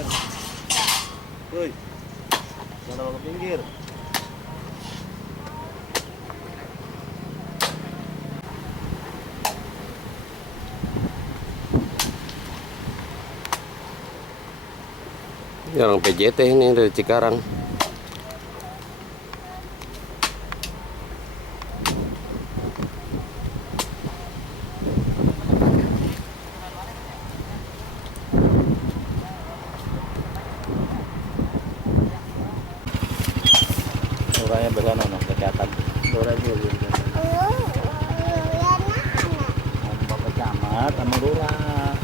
pinggir. Woi, jangan bawa ke pinggir. Ini orang PJT ini dari Cikarang. Orangnya bersana no, kelihatan. Orangnya gitu. Bapak camat sama lurah.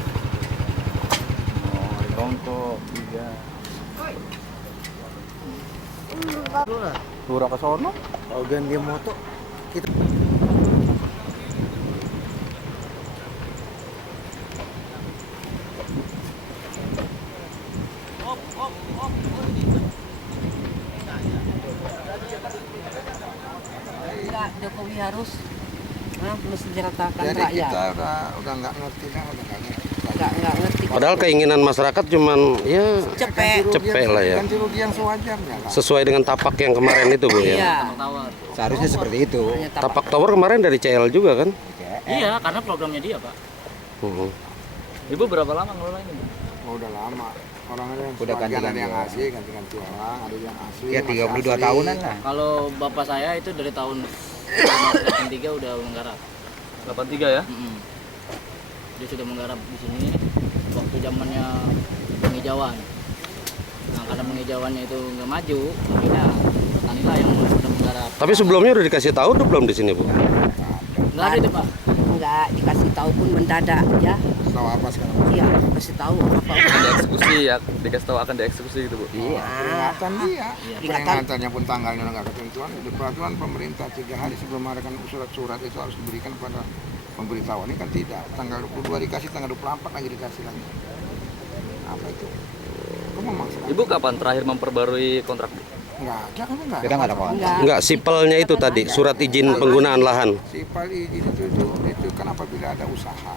Oh, rongkok juga. Lurah ke sono. Ogan dia moto. Kita Enggak, Jokowi harus mensejahterakan Jadi rakyat. kita udah nggak ngerti dah, udah nggak ngerti. Nggak ngerti. Padahal keinginan masyarakat cuman ya Cepet. cepet lah ya. Ganti rugi yang sewajarnya lah. Sesuai dengan tapak yang kemarin itu Bu ya. Iya. Seharusnya seperti itu. Hanya Tapak tower kemarin dari CL juga kan? Iya, karena programnya dia, Pak. Ibu berapa lama ngelola ini? Oh, udah lama. Orangnya Udah sebagian ganti-ganti ada yang orang. asli, ganti-ganti orang, ada yang asli. Ya masih 32 asli. tahunan lah. Kalau bapak saya itu dari tahun 83 udah menggarap. 83 ya? Dia sudah menggarap di sini waktu zamannya penghijauan. Nah, karena penghijauannya itu nggak maju, akhirnya petani lah yang sudah menggarap. Tapi sebelumnya udah dikasih tahu udah belum di sini Bu? Nggak ada itu, Pak. Enggak dikasih tahu pun mendadak ya. Tahu apa sekarang? Iya, kasih tahu apa. Dieksekusi ya, dikasih tahu akan dieksekusi gitu Bu. Iya. Peringatan dia. Peringatan. Peringatannya pun tanggalnya nggak ketentuan. Di peraturan pemerintah 3 hari sebelum mengadakan surat-surat itu harus diberikan kepada pemberitahuan. Ini kan tidak. Tanggal 22 dikasih, tanggal 24 lagi dikasih lagi. Apa itu? Itu memaksakan. Ibu kapan terakhir memperbarui kontrak? Nggak ada kan nggak. Kita nggak ada kontrak. Enggak. Enggak, sipelnya itu tadi, surat izin penggunaan lahan. Sipal izin itu kan apabila ada usaha.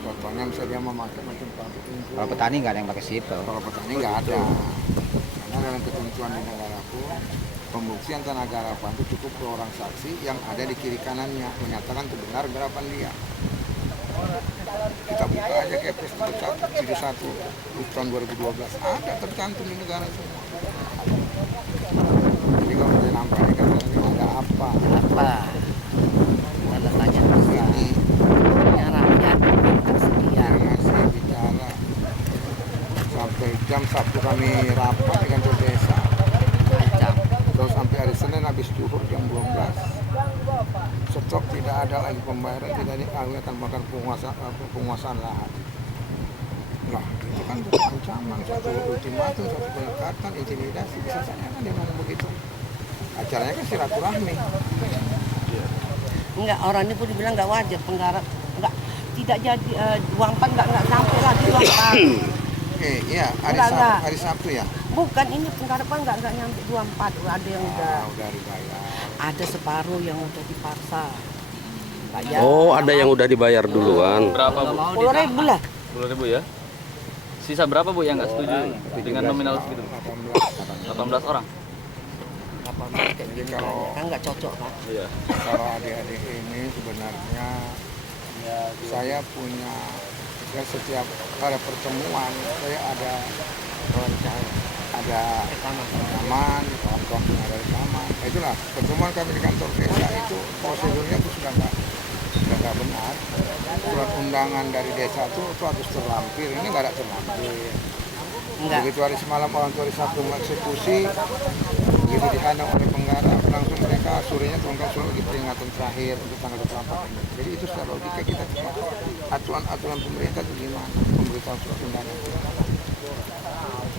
Contohnya misalnya dia memakai macam pabrik itu. Kalau petani nggak ada yang pakai sipil. Kalau petani nggak ada. Karena dalam ketentuan di negara pun pembuktian tanah garapan itu cukup ke orang saksi yang ada di kiri kanannya menyatakan itu benar garapan dia. Kita buka aja Kepres 71 tahun 2012 ada tercantum di negara semua. Jadi kalau saya nampak ini kan ada apa? Apa? Tanda tanya besar. Ini Ya, rakyat tersedia. yang masih bicara sampai jam 1 kami rapat di kantor desa. Macam. Terus sampai hari Senin habis zuhur jam 12. Stok tidak ada lagi pembayaran, tidak ini kami akan makan penguasaan lahan. Nah, itu kan bukan ancaman, satu ultimatum, satu penyekatan, intimidasi, bisa saja kan dia ngomong begitu. Acaranya kan silaturahmi. Enggak, orang ini pun dibilang enggak wajar penggarap. Enggak, tidak jadi 24 enggak sampai lagi 24. Iya, Enggak. hari Sabtu ya. Bukan, ini penggarapan enggak nyampe 24. Ada yang Udah dibayar. ada separuh yang udah dipaksa. Bayar. Oh, ada yang udah dibayar duluan. Berapa Bu? 10.000 lah. 10.000 ya? Sisa berapa Bu yang nggak setuju dengan nominal segitu? 18 orang? 18 kayak gini kan enggak cocok kan? Iya. Kalau adik-adik ini sebenarnya saya punya setiap ada pertemuan saya ada rekaman, kawan-kawan punya ada rekaman. Itulah pertemuan kami di kantor desa itu prosedurnya itu sudah nggak benar. Surat undangan dari desa itu harus terlampir. Ini nggak ada terlampir. Enggak. Begitu hari semalam orang tua hari Sabtu mengeksekusi, begitu dihadang oleh penggarap, langsung mereka sorenya turunkan surat lagi peringatan terakhir untuk tanggal 24 ini. Jadi itu secara logika kita cuma aturan pemerintah itu gimana, pemberitahuan surat undangan.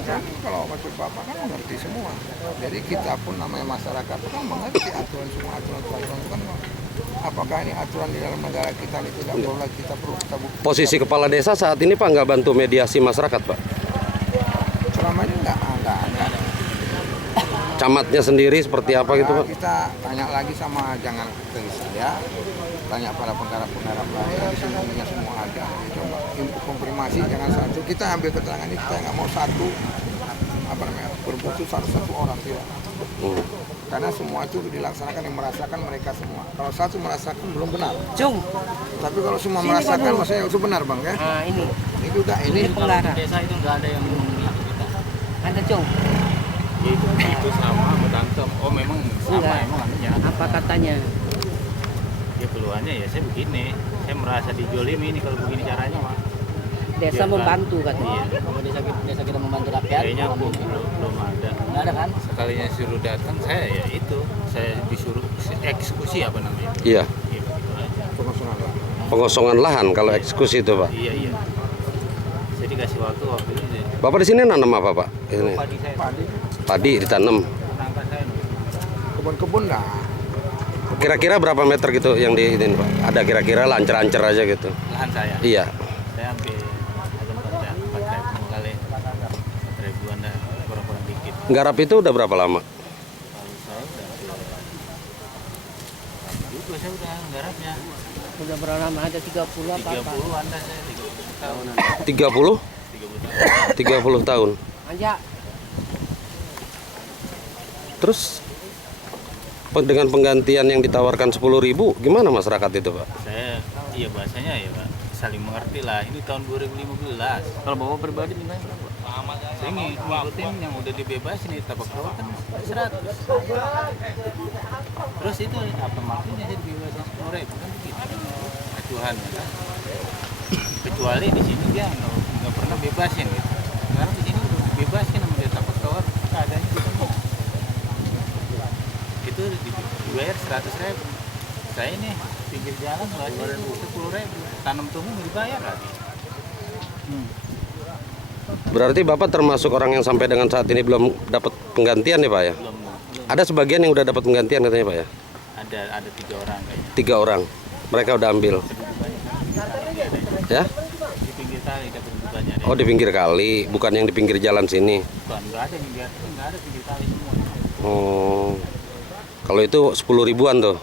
Dan kalau maksud Bapak kan mengerti semua. Jadi kita pun namanya masyarakat kan mengerti aturan semua aturan itu kan. Apakah ini aturan di dalam negara kita ini tidak boleh kita perlu kita buktikan. Posisi kepala desa saat ini Pak nggak bantu mediasi masyarakat Pak? Selama ini enggak ada. Camatnya sendiri seperti apa gitu Pak? Kita tanya lagi sama jangan ke saya. tanya pada penggarap-penggarap lain, di sini umumnya semua ada. Ya, coba info konfirmasi, jangan satu. Kita ambil keterangan ini, kita nggak mau satu berbuat satu orang tidak. Karena semua itu dilaksanakan yang merasakan mereka semua. Kalau satu merasakan belum benar. Cung, Tapi kalau semua Sini, merasakan, Bang. maksudnya itu benar bang ya. nah ini Ini penggarap. Desa itu nggak ada yang memiliki kita. Ada Cung. Itu sama berantem. Oh memang sama Enggak. emang anunya. Apa katanya? Ya keluarnya ya saya begini. Saya merasa dijolimi ini kalau begini caranya mah. Desa Iya, membantu katanya. Iya. Kalau desa kita membantu rakyat, Kayaknya belum ada. nggak ada kan? Sekalinya suruh datang saya ya itu. Saya disuruh eksekusi apa namanya. Iya, Iya begitu aja. pengosongan lah. pengosongan lahan kalau eksekusi itu, Pak. Iya. Saya dikasih waktu ini. Bapak di sini nanam apa, Pak? Ini Padi saya. padi ditanam. Nangka saya. Kebun-kebun dah. Kira-kira berapa meter gitu yang di ini, Pak? Ada kira-kira lancer-lancer aja gitu. Lahan saya. Iya. Saya hampir ada 4.000 kali 4.000-an dah kurang-kurang dikit. Garap itu udah berapa lama? Kalau saya udah juga saya udah garapnya Udah berapa lama? Ada 30 apa? 30-an dah saya 30 tahun. 30? 30 tahun. 30 tahun. Aja. Terus dengan penggantian yang ditawarkan 10.000, gimana masyarakat itu, Pak? Saya iya bahasanya ya Pak saling mengerti lah. Ini tahun 2015. Kalau bapak pribadi mintanya berapa? Saya ngikutin yang udah dibebasin di tapak rawa kan 100. Terus itu apa maksudnya saya dibebasin 10.000 kan begitu. Acuhan ya. Kecuali di sini dia nggak pernah bebasin gitu. Sekarang di sini udah dibebasin sama dia tapak rawa keadaannya di semua. Itu dibayar 100.000. Saya ini pinggir jalan bayar 10.000. Tanam tumbuh nggak dibayar lagi. Berarti Bapak termasuk orang yang sampai dengan saat ini belum dapat penggantian ya, Pak ya? Belum. Ada sebagian yang udah dapat penggantian katanya, Pak ya? Ada 3 orang kayaknya. 3 orang. Mereka udah ambil. Ya? Di pinggir kali dapat kedudukannya. Oh, di pinggir kali, bukan yang di pinggir jalan sini. Bukan, nggak ada pinggir kali semua. Oh. Kalau itu 10.000-an tuh,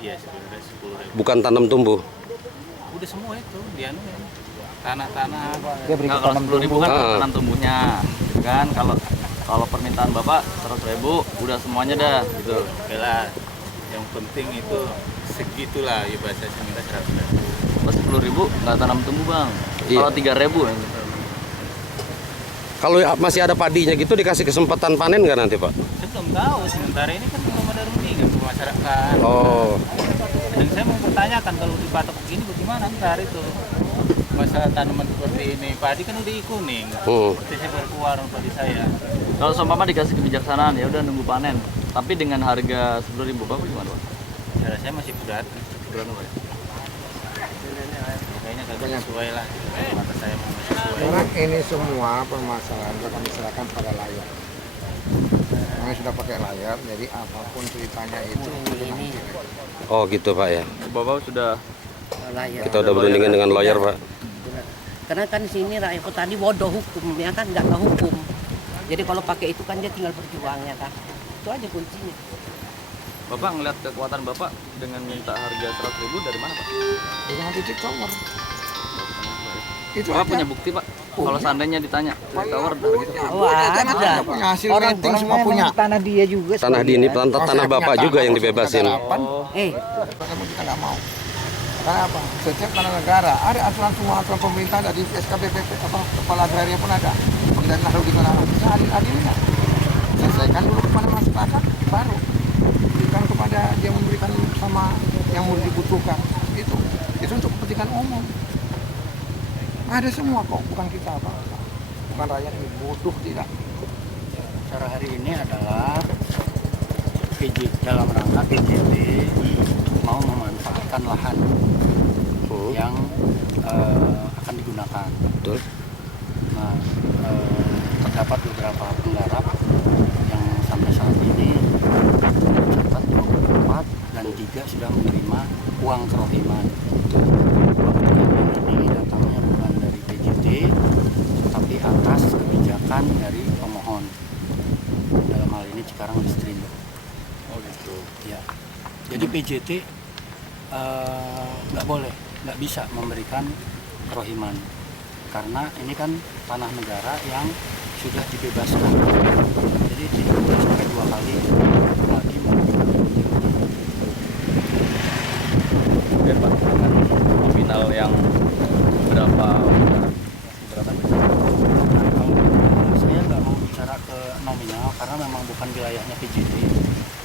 Iya sebenarnya 10.000. bukan tanam tumbuh. Udah semua itu dianuin. Tanah-tanah. Nah, kalau 10.000 kan Ah. tanam tumbuhnya, kan? Kalau permintaan bapak 100.000 udah semuanya dah gitu. Oke lah. Yang penting itu segitulah ya bahasa saya minta 100.000. Pas 10.000 nggak tanam tumbuh bang. Iya. Kalau 3.000 ya. Kalau masih ada padinya gitu dikasih kesempatan panen nggak nanti, Pak? Saya belum tahu sementara ini kan belum ada rundingan ke masyarakat. Oh, Dan saya mau pertanyakan kalau dipatok begini bagaimana ntar itu. Masalah tanaman seperti ini, padi kan udah kuning. Seperti saya baru keluar padi saya. Kalau seumpama dikasih kebijaksanaan ya udah nunggu panen. Tapi dengan harga 10.000 bapak gimana pak? Cara saya masih berat. Berapa pak? Kayaknya kagak sesuai lah. Mata saya masih sesuai. Karena ini semua permasalahan kami serahkan pada layar. Kami sudah pakai layar, jadi apapun ceritanya itu Ini oh gitu, Pak ya. Bapak sudah layar. Kita udah berundingan dengan lawyer, Pak. Karena kan di sini rakyat petani bodoh hukumnya kan nggak tahu hukum. Jadi kalau pakai itu kan dia tinggal berjuangnya kan. Itu aja kuncinya. bapak ngeliat kekuatan bapak dengan minta harga 100.000 dari mana pak? dengan titik tower. Itu Bapak aja. punya bukti pak? Kalau seandainya ditanya titik tower harga 100.000. Oh, ada. Punya hasil rating semua punya. Tanah dia juga. Tanah di ini tanah Bapak juga yang dibebasin. Oh, Namun kita nggak mau. Karena apa? Setiap tanah negara ada aturan semua aturan pemerintah dari SKPPP apa kepala agraria pun ada. Dan lalu di mana bisa adil-adilnya. Selesaikan dulu kepada masyarakat, baru berikan kepada dia memberikan sama yang mau dibutuhkan. Itu untuk kepentingan umum. Ada semua kok, bukan kita apa-apa. Bukan rakyat ini bodoh tidak. Cara hari ini adalah dalam rangka PJT mau memanfaatkan lahan yang akan digunakan. Betul. Nah, terdapat beberapa penggarap yang sampai saat ini tercatat 24 dan 3 sudah menerima uang kerohiman. Uang kerohiman ini datangnya bukan dari PJT, tetapi atas kebijakan dari pemohon. Dalam hal ini Cikarang Listrindo. oh gitu. Ya. Jadi PJT nggak boleh, nggak bisa memberikan kerohiman karena ini kan tanah negara yang sudah dibebaskan, jadi tidak boleh sampai 2 kali lagi memberikan kerohiman. Oke Pak, dengan nominal yang berapa? Nah, kalau saya nggak mau bicara ke nominal karena memang bukan wilayahnya PJT,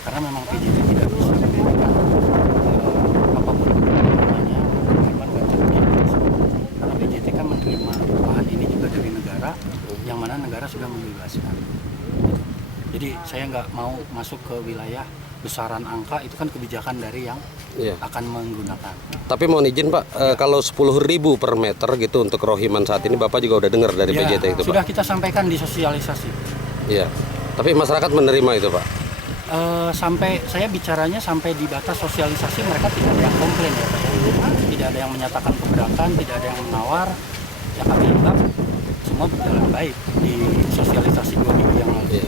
karena memang PJT tidak bisa memberikan apapun namanya kerohiman ganti rugi, karena PJT kan menerima lahan ini juga dari negara yang mana negara sudah membebaskan. Jadi saya nggak mau masuk ke wilayah besaran angka, itu kan kebijakan dari yang Iya. akan menggunakan. Tapi mohon izin Pak, kalau 10.000 per meter gitu untuk kerohiman saat ini Bapak juga udah dengar dari Ya, PJT itu sudah Pak? kita sampaikan di sosialisasi. Iya. Tapi masyarakat menerima itu Pak? Sampai saya bicaranya sampai di batas sosialisasi mereka tidak ada yang komplain ya Pak. Tidak ada yang menyatakan keberatan, tidak ada yang menawar. Ya kami anggap semua berjalan baik di sosialisasi 2 minggu yang lalu. Iya.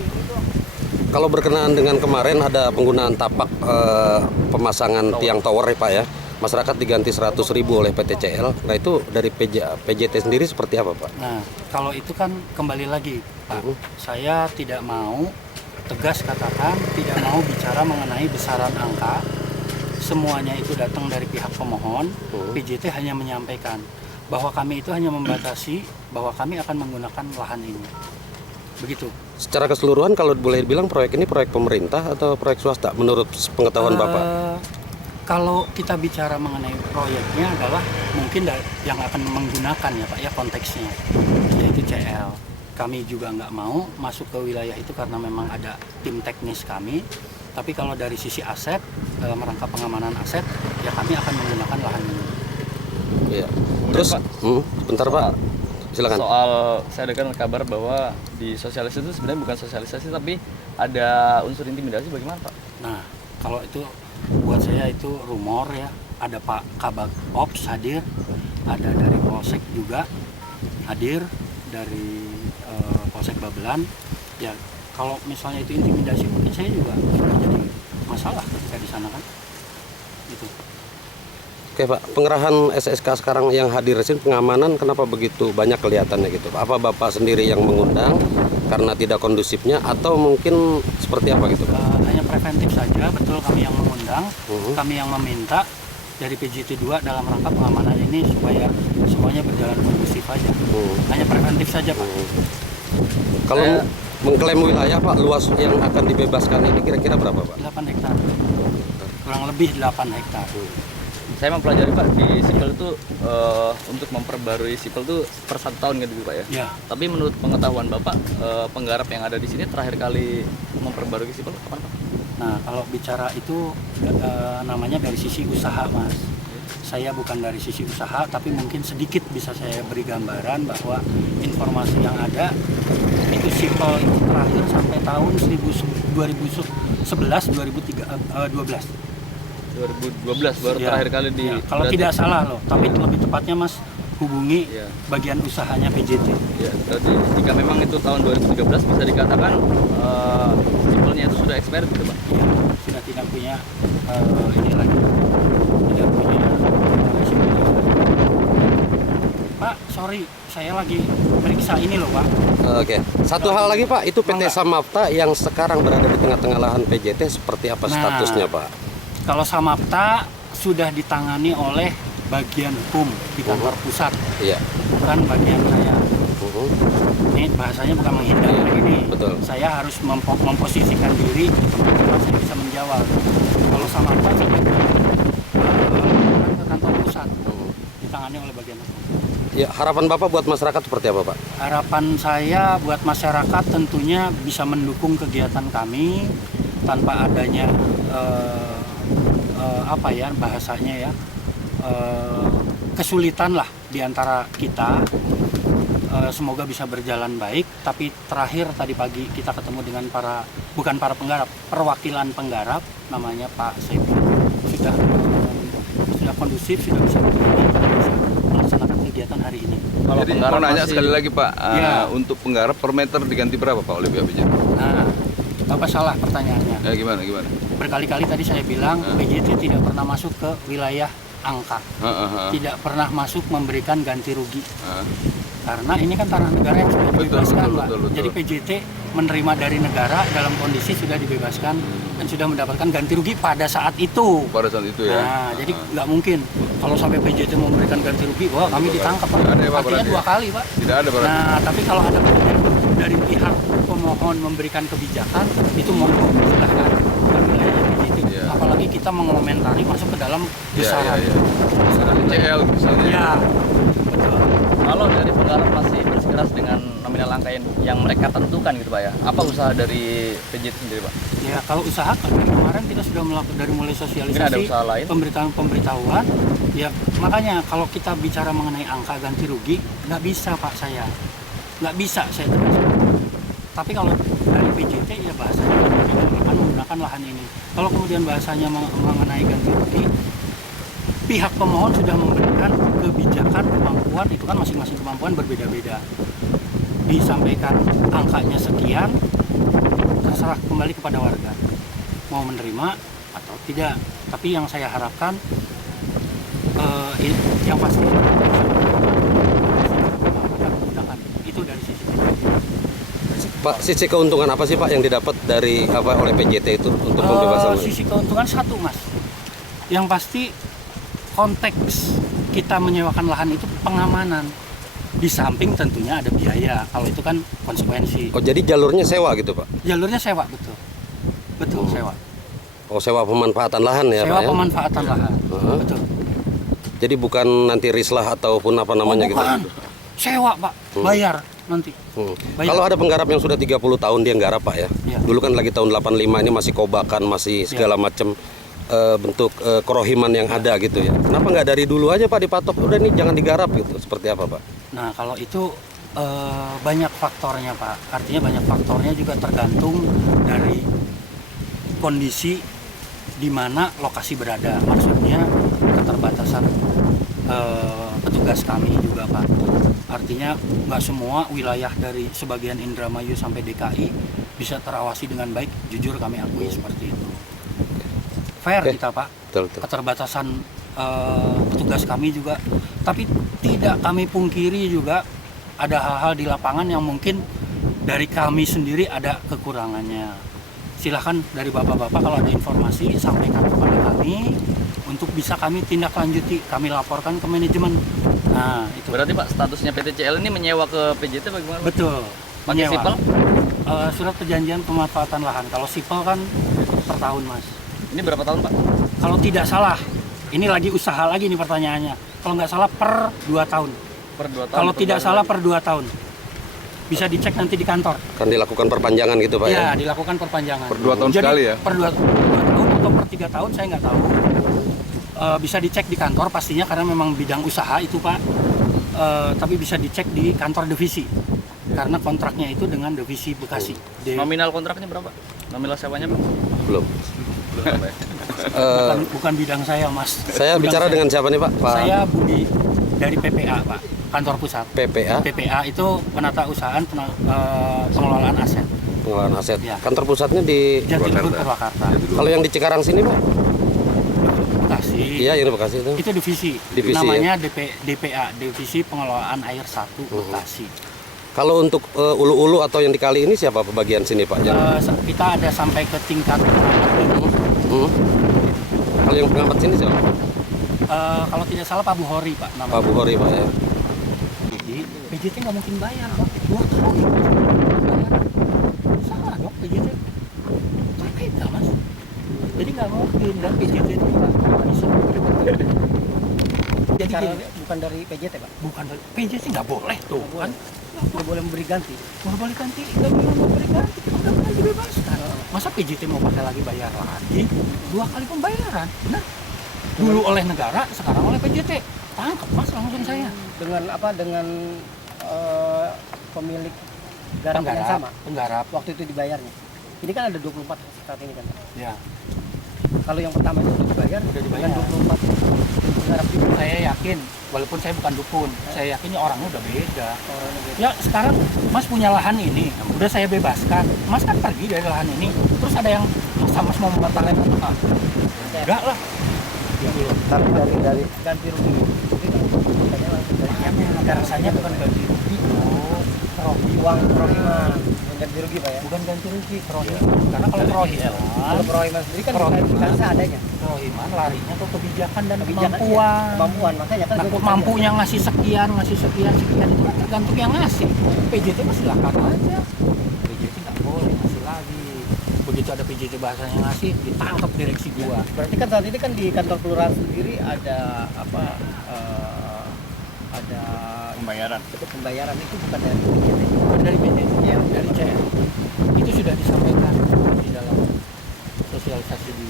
Kalau berkenaan dengan kemarin ada penggunaan tapak pemasangan tiang tower ya Pak ya, masyarakat diganti 100.000 oleh PTCL. Nah itu dari PJT sendiri seperti apa Pak? Nah, kalau itu kan kembali lagi Pak, saya tidak mau tegas katakan, tidak mau bicara mengenai besaran angka. Semuanya itu datang dari pihak pemohon. PJT hanya menyampaikan bahwa kami itu hanya membatasi bahwa kami akan menggunakan lahan ini. Begitu. Secara keseluruhan kalau boleh dibilang proyek ini proyek pemerintah atau proyek swasta menurut pengetahuan Bapak? Kalau kita bicara mengenai proyeknya adalah mungkin yang akan menggunakan ya Pak ya konteksnya, yaitu CL. Kami juga nggak mau masuk ke wilayah itu karena memang ada tim teknis kami. Tapi kalau dari sisi aset, merangkap pengamanan aset, ya kami akan menggunakan lahan ini. Iya. Terus, bentar Pak, silakan. Soal saya dengar kabar bahwa di sosialisasi itu sebenarnya bukan sosialisasi tapi ada unsur intimidasi, bagaimana Pak? Nah, kalau itu buat saya itu rumor ya. Ada Pak Kabag Ops hadir, ada dari Polsek juga hadir, dari Polsek Babelan. Ya, kalau misalnya itu intimidasi mungkin saya juga jadi masalah ketika di sana kan. Gitu. Oke Pak, pengerahan SSK sekarang yang hadir di sini pengamanan kenapa begitu banyak kelihatannya gitu Pak? Apa Bapak sendiri yang mengundang karena tidak kondusifnya atau mungkin seperti apa gitu Pak? Hanya preventif saja, betul kami yang mengundang, kami yang meminta dari PJT 2 dalam rangka pengamanan ini supaya semuanya berjalan kondusif aja. Hanya preventif saja Pak. Kalau mengklaim wilayah Pak, luas yang akan dibebaskan ini kira-kira berapa Pak? 8 hektar, kurang lebih 8 hektar. Saya mempelajari Pak di sipil itu untuk memperbarui sipil itu per 1 tahun gitu Pak ya. Ya. Tapi menurut pengetahuan Bapak, penggarap yang ada di sini terakhir kali memperbarui sipil kapan Pak? Nah, kalau bicara itu namanya dari sisi usaha Mas. Saya bukan dari sisi usaha, tapi mungkin sedikit bisa saya beri gambaran bahwa informasi yang ada itu sipil itu terakhir sampai tahun 2011, 2012 baru ya, terakhir kali di ya, kalau tidak salah loh, tapi lebih tepatnya Mas hubungi ya. bagian usahanya PJT. Ya, berarti jika memang itu tahun 2013 bisa dikatakan sipilnya itu sudah expired gitu Pak? Ya, sudah tidak punya ini lagi, tidak punya sipil. Pak, sorry, saya lagi meriksa ini loh Pak. Oke, satu hal lagi Pak, itu PT Enggak. Samapta yang sekarang berada di tengah-tengah lahan PJT seperti apa statusnya Pak? Kalau Samapta sudah ditangani oleh bagian hukum di kantor pusat, Iya. bukan bagian saya. Ini bahasanya bukan menghindar ini. Betul. Saya harus memposisikan diri supaya saya bisa menjawab. Kalau Samapta sudah ke kantor pusat, ditangani oleh bagian hukum. Ya, harapan Bapak buat masyarakat seperti apa Pak? Harapan saya buat masyarakat tentunya bisa mendukung kegiatan kami tanpa adanya apa ya bahasanya ya kesulitan lah diantara kita. Semoga bisa berjalan baik. Tapi terakhir tadi pagi kita ketemu dengan bukan para penggarap, perwakilan penggarap namanya Pak Sebi, sudah kondusif, sudah bisa melaksanakan kegiatan hari ini. Kalau Jadi penggarap mau nanya masih- sekali lagi Pak, Ya. untuk penggarap per meter diganti berapa Pak oleh BPJT? Nah, Bapak salah pertanyaannya. Gimana? Berkali-kali tadi saya bilang PJT tidak pernah masuk ke wilayah angka, tidak pernah masuk memberikan ganti rugi. Karena ini kan tanah negara yang sudah dibebaskan, Pak. Jadi PJT menerima dari negara dalam kondisi sudah dibebaskan dan sudah mendapatkan ganti rugi pada saat itu. Ya. Nah, jadi nggak mungkin kalau sampai PJT memberikan ganti rugi, wah kami ditangkap, Pak. Tidak ada ya, Pak, Artinya berarti 2 kali, Pak. Tidak ada berarti. Nah, tapi kalau ada dari pihak pemohon memberikan kebijakan, itu monggo silahkan. Bukan wilayahnya PJT. Iya. Apalagi kita mengomentari masuk ke dalam besaran. Besaran CL misalnya. Ya, betul. Kalau dari penggarap masih bersikeras dengan nominal angka yang mereka tentukan gitu Pak ya, apa usaha dari PJT sendiri Pak? Ya kalau usaha kan dari kemarin kita sudah melakukan dari mulai Mungkin ada sosialisasi, usaha lain? pemberitahuan. Ya makanya kalau kita bicara mengenai angka ganti rugi, nggak bisa Pak saya tegaskan. Tapi kalau dari PJT ya bahasanya tidak akan menggunakan lahan ini. Kalau kemudian bahasanya mengenai ganti rugi, pihak pemohon sudah memberikan kebijakan kemampuan, itu kan masing-masing kemampuan berbeda-beda. Disampaikan angkanya sekian, terserah kembali kepada warga mau menerima atau tidak. Tapi yang saya harapkan yang pasti menggunakan itu dari sisi PJT. Pak, sisi keuntungan apa sih Pak yang didapat dari oleh PJT itu untuk pembebasan? Sisi keuntungan satu Mas, yang pasti konteks kita menyewakan lahan itu pengamanan. Di samping tentunya ada biaya, kalau itu kan konsekuensi. Oh jadi jalurnya sewa gitu Pak? Jalurnya sewa, betul sewa. Oh sewa pemanfaatan lahan ya Sewa Pak ya? pemanfaatan lahan, betul. Jadi bukan nanti rislah ataupun apa namanya gitu? Bukan, sewa Pak, bayar nanti. Bayar. Kalau ada penggarap yang sudah 30 tahun dia nggarap Pak ya? Iya. Dulu kan lagi tahun 85 ini masih kobakan, masih segala macam bentuk kerohiman yang ada gitu ya. Kenapa nggak dari dulu aja Pak dipatok, udah nih jangan digarap gitu, seperti apa Pak? Nah kalau itu banyak faktornya Pak, artinya banyak faktornya juga tergantung dari kondisi di mana lokasi berada, maksudnya keterbatasan petugas kami juga Pak. Artinya nggak semua wilayah dari sebagian Indramayu sampai DKI bisa terawasi dengan baik, jujur kami akui seperti itu. Fair kita Pak, Betul. keterbatasan petugas kami juga, tapi tidak kami pungkiri juga ada hal-hal di lapangan yang mungkin dari kami sendiri ada kekurangannya. Silahkan dari bapak-bapak kalau ada informasi sampaikan kepada kami untuk bisa kami tindak lanjuti, kami laporkan ke manajemen. Nah itu. Berarti Pak statusnya PTCL ini menyewa ke PJT bagaimana? Betul. Pakai menyewa. sipel? Surat perjanjian pemanfaatan lahan. Kalau sipel kan per tahun Mas. Ini berapa tahun Pak? Kalau tidak salah, ini lagi usaha lagi nih pertanyaannya. Kalau nggak salah per 2 tahun. Per 2 tahun. Kalau tidak salah per 2 tahun. Bisa dicek nanti di kantor. Kan dilakukan perpanjangan gitu Pak ya? Ya, dilakukan perpanjangan. Per 2 tahun Jadi, sekali ya? Per 2 tahun atau per 3 tahun saya nggak tahu. Bisa dicek di kantor pastinya karena memang bidang usaha itu Pak. Tapi bisa dicek di kantor divisi. Karena kontraknya itu dengan divisi Bekasi. Nominal kontraknya berapa? Nominal sewanya Pak? Belum. Bukan bidang saya Mas. Saya Bidang bicara dengan siapa nih Pak? Saya Budi dari PPA Pak, kantor pusat. PPA? PPA itu penata usahaan pengelolaan aset. Pengelolaan aset. Ya. Kantor pusatnya di Jatiluhur Purwakarta. Kalau yang di Cikarang sini Pak? Bekasi. Iya, yang di Bekasi itu. Itu divisi. Divisi, Namanya DPA, Divisi Pengelolaan Air 1 Bekasi. Kalau untuk ulu-ulu atau yang dikali ini siapa bagian sini Pak? Kita ada sampai ke tingkat Kalau yang pengamat sini siapa? kalau tidak salah Pak Buhori Pak namanya. Pak Buhori Pak ya. Jadi PJT nggak mungkin bayar Pak. 2 kali. Bayar. Salah dong PJT. Berbeda Mas. Jadi nggak mungkin dan PJT itu nggak bisa. Jadi bukan dari PJT Pak? Bukan dari PJT, nggak boleh tuh kan? Nggak boleh memberi ganti. Nggak boleh ganti, nggak boleh memberi ganti. Udah kan dibebaskan. Masa PJT mau pakai lagi bayar lagi? 2 kali pembayaran, benar? Dulu oleh negara, sekarang oleh PJT. Tangkap Mas langsung saya. Dengan apa? Dengan pemilik garap yang sama. Penggarap. Waktu itu dibayarnya. Ini kan ada 24 saat ini kan. Ya. Kalau yang pertama itu udah dibayar, Udah dibayar. Yang 24 penggarap itu Saya yakin, walaupun saya bukan dukun, saya yakin ini orangnya udah beda. orangnya beda. Ya sekarang Mas punya lahan ini, udah saya bebaskan. Mas kan pergi dari lahan ini, terus ada yang Mas mau membatalkan apa? Enggak lah. Gitu loh. Tapi dari ganti rugi. Katanya langsung dari Ada rasanya bukan ganti rugi, uang kerohiman. Ganti rugi Pak ya. bukan ganti rugi, kerohiman. Karena kalau kerohiman, Kalau kerohiman sendiri kan Kerohiman. bisa seadanya. kerohiman larinya ke kebijakan dan Kebijakan, kemampuan. iya. Kemampuan, makanya kan Nah, gue mampunya ngasih sekian itu tergantung yang ngasih. PJT mah silakan aja. PJT nggak boleh ngasih lagi. Begitu ada PJT bahasanya ngasih, ditangkap direksi gua. Berarti kan saat ini kan di kantor kelurahan sendiri ada apa? Ada pembayaran itu bukan dari PJT. Dari PJT, Ya, dari CR. Itu sudah disampaikan di dalam sosialisasi di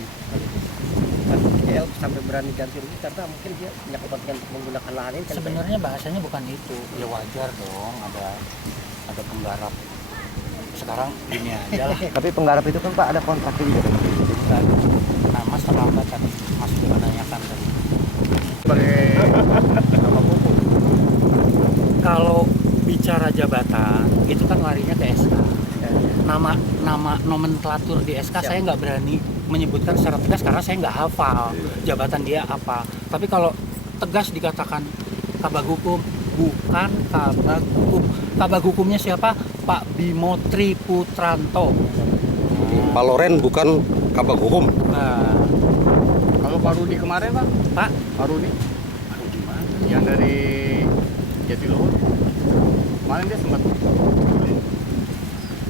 Kan PJL sampai berani ganti rugi karena mungkin dia punya kepentingan untuk menggunakan lahan ini kan. sebenarnya bahasanya bukan itu. Ya wajar dong ada penggarap. Sekarang gini aja lah. Tapi penggarap itu kan Pak ada kontraknya juga. Bukan. Nah, Mas terlambat tadi. Mas juga menanyakan tadi. Kalau bicara jabatan, itu kan larinya ke SK. Nama nomenklatur di SK saya nggak berani menyebutkan secara tegas karena saya nggak hafal jabatan dia apa. Tapi kalau tegas dikatakan kabag hukum, bukan kabag hukum. Kabag hukumnya siapa? Pak Bimo Triputranto. Pak Loren bukan kabag hukum. Nah, Kalau Pak Rudi kemarin Pak, Pak, Pak Rudi aduh gimana? yang dari Jatiluhur, kemarin dia sempat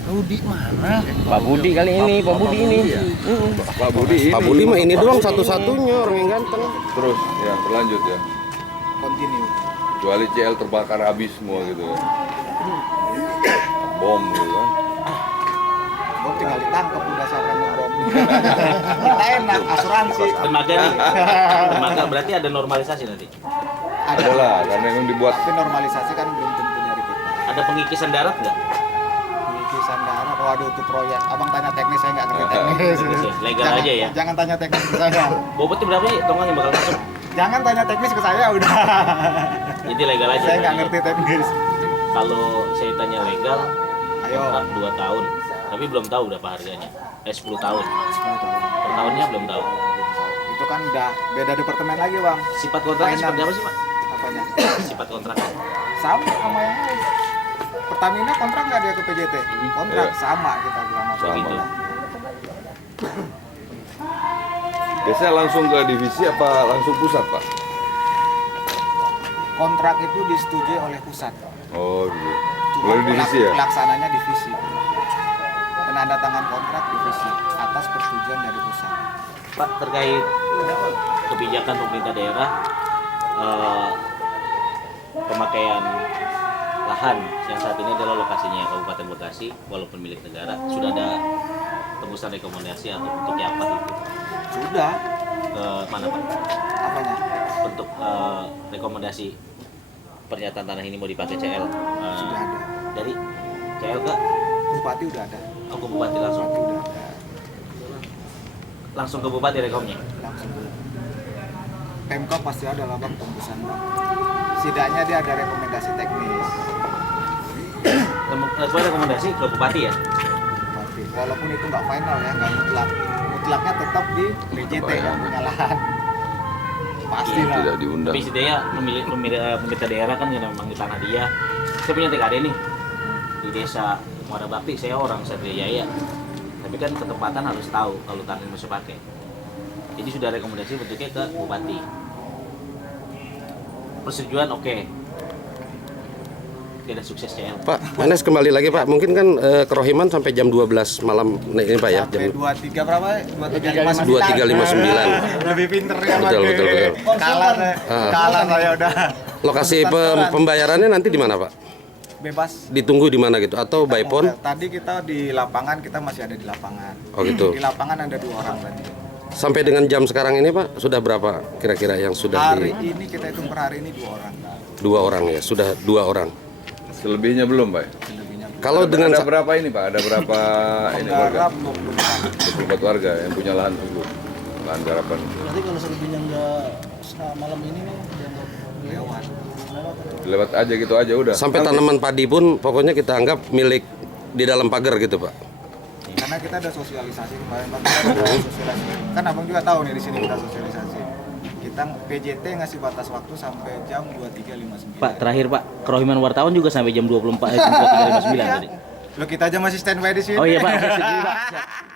Rudi mana? Pak Budi kali ini, Pak Budi ini. ya? Pak Budi Pak Budi mah ini doang satu-satunya orang yang ganteng. Terus ya berlanjut ya. Continue. Kecuali CL terbakar habis semua gitu kan. Bom gitu kan. Bom tinggal ditangkap udah sampai ngebom. Kita enak asuransi. Dermaga nih. Dermaga berarti ada normalisasi nanti. Adalah karena yang dibuat Tapi normalisasi kan belum tentu dari kita. Ada pengikisan darat nggak? Pengikisan darat, waduh itu proyek. Abang tanya teknis, saya nggak ngerti teknis. Legal Jangan- aja ya. Jangan tanya teknis ke saya. Bobotnya berapa sih tongkang yang bakal masuk? Jangan tanya teknis ke saya udah. Jadi legal aja. Saya nggak berarti. ngerti teknis. Kalau saya tanya legal, Ayo. kontrak 2 tahun. Tapi belum tahu berapa harganya. 10 tahun. 10 tahun. Per tahunnya belum tahu. Itu kan udah beda departemen lagi bang. Sifat kontraknya Finance. seperti apa sih Pak? Apanya? Sifat kontraknya. Sama sama yang lain. Pertamina kontrak nggak dia ke PJT? Kontrak Iya. sama kita bilang sama. Begitu. biasanya langsung ke divisi apa langsung pusat Pak? Kontrak itu disetujui oleh pusat. Oh gitu. Cuma Melalui divisi ya? pelaksananya divisi. Penanda tangan kontrak divisi atas persetujuan dari pusat. Pak, terkait kebijakan pemerintah daerah pemakaian lahan yang saat ini adalah lokasinya Kabupaten Bekasi walaupun milik negara, sudah ada tembusan rekomendasi atau bentuknya apa itu Sudah. ke mana Pak? Apanya? Bentuk rekomendasi pernyataan tanah ini mau dipakai CL Sudah ada. dari CL ke Bupati udah ada. ke Bupati langsung Bupati udah ada. ke Bupati rekomnya. Langsung. Pemkab pasti ada lah bang tembusan bang. Setidaknya dia ada rekomendasi teknis. Rekomendasi ke Bupati ya. Bupati. Walaupun itu nggak final ya, nggak mutlak. Mutlaknya tetap di PJT yang punya lahan. Pasti lah. Tidak diundang. Tapi setidaknya pemerintah daerah kan yang memang di tanah dia. Saya punya TKD nih di desa Muara Bakti, saya orang Satria Jaya. Tapi kan ketepatan harus tahu kalau tanah ini masih pakai. Jadi sudah rekomendasi bentuknya ke Bupati. Persetujuan oke. Tidak sukses CL. Pak, Manes kembali lagi Pak. Mungkin kan kerohiman sampai jam 12 malam ini Pak ya. Sampai Jam 23 berapa? 23.59. 23.59. Lebih pinter ya Betul, betul, betul. Kalah saya udah. Lokasi pembayarannya nanti di mana Pak? Bebas. Ditunggu di mana gitu atau by phone? Tadi kita di lapangan, kita masih ada di lapangan. Oh gitu. Di lapangan ada 2 orang tadi. Sampai dengan jam sekarang ini Pak, sudah berapa kira-kira yang sudah Hari di ini kita hitung per hari ini 2 orang. 2 orang ya? Sudah 2 orang. Selebihnya belum Pak? Selebihnya Kalau dengan Ada berapa ini Pak? Ada berapa ini warga? penggarap 24. 24 warga yang punya lahan tersebut. garapan. Berarti kalau selebihnya nggak malam ini nih dianggap lewat. Lewat aja gitu aja udah. Sampai tanaman padi pun pokoknya kita anggap milik di dalam pagar gitu, Pak. Karena kita ada sosialisasi kemarin, Pak. Kita ada sosialisasi. Kan Abang juga tahu nih di sini kita sosialisasi. Kita PJT ngasih batas waktu sampai jam 23.59. Pak, terakhir Pak, kerohiman wartawan juga sampai jam 23.59 tadi. Lo kita aja masih standby di sini. Oh iya Pak, siap.